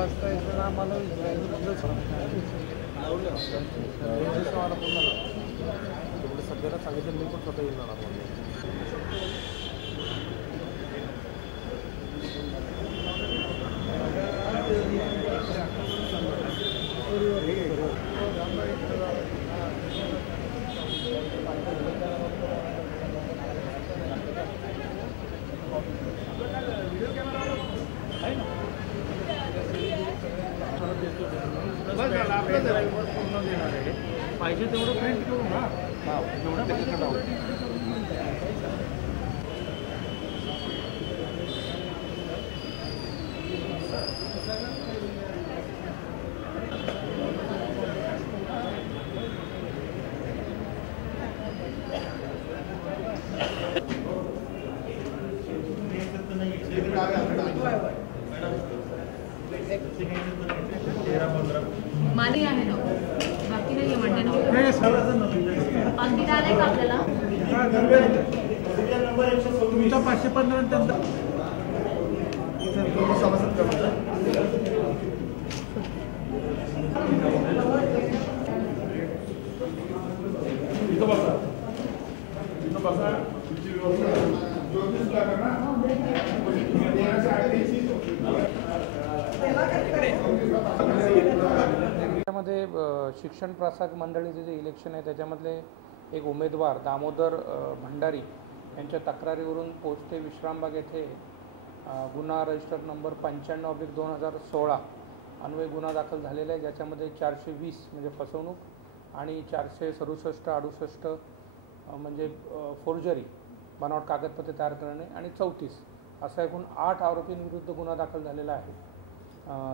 वाजता येताना आम्हाला सध्याला सांगितलं मी पण स्वतः येणार पाहिजे तेवढं प्रिंट करू ना जेवढं माली आहे ना बाकी नाही म्हणते ना अंकित आलाय का आपल्याला तुमचा 515 त्यांचा त्यामध्ये शिक्षण प्रसारक मंडळीचे जे इलेक्शन आहे त्याच्यामधले एक उमेदवार दामोदर भंडारी यांच्या तक्रारीवरून पोस्टे विश्रामबाग येथे गुन्हा रजिस्टर नंबर 95/2016 अन्वये गुन्हा दाखल झालेला आहे, ज्याच्यामध्ये 420 म्हणजे फसवणूक आणि 467-68 म्हणजे फोर्जरी बनावट कागदपत्रे तयार करणे आणि 34 असा एकूण 8 आरोपींविरुद्ध गुन्हा दाखल झालेला आहे।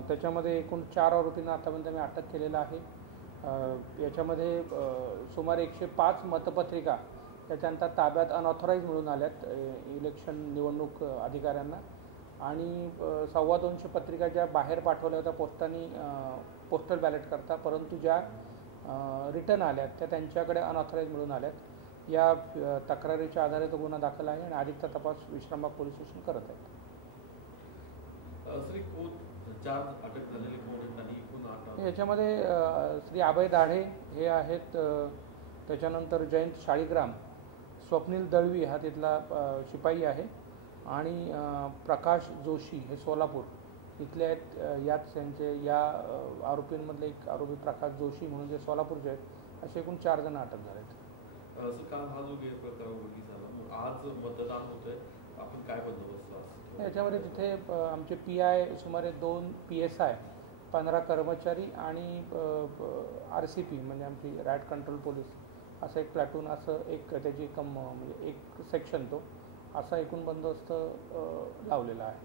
त्याच्यामध्ये एकूण 4 आरोपींना आतापर्यंत मी अटक केलेला आहे। याच्यामध्ये सुमारे 105 मतपत्रिका त्याच्यानंतर ताब्यात अनऑथराईज मिळून आल्यात इलेक्शन निवडणूक अधिकाऱ्यांना आणि 250 पत्रिका ज्या बाहेर पाठवल्या होत्या पोस्टाने पोस्टल बॅलेट करता, परंतु ज्या रिटर्न आल्यात त्या त्यांच्याकडे अनऑथराईज मिळून आल्यात। या तक्रारीच्या आधारे तो गुन्हा दाखल आहे आणि अधिकचा तपास विश्रामबाग पोलीस स्टेशन करत आहेत। याच्यामध्ये श्री अभय दाढे हे आहेत, त्याच्यानंतर जयंत शाळीग्राम, स्वप्नील दळवी हा तिथला शिपाई आहे आणि प्रकाश जोशी हे सोलापूर इथले आहेत। याच त्यांचे या आरोपींमधले एक आरोपी प्रकाश जोशी म्हणून जे सोलापूरचे आहेत, असे एकूण 4 जण अटक झाले आहेत। आज मतदान होतंय, आपण काय बंदोबस्त याच्यामध्ये तिथे आमचे PI सुमारे 2 PSI 15 कर्मचारी आणि RCP म्हणजे आमची राईट कंट्रोल पोलीस असं एक प्लॅटून असं एक त्याची म्हणजे एक सेक्शन तो असा एकूण बंदोबस्त लावलेला आहे।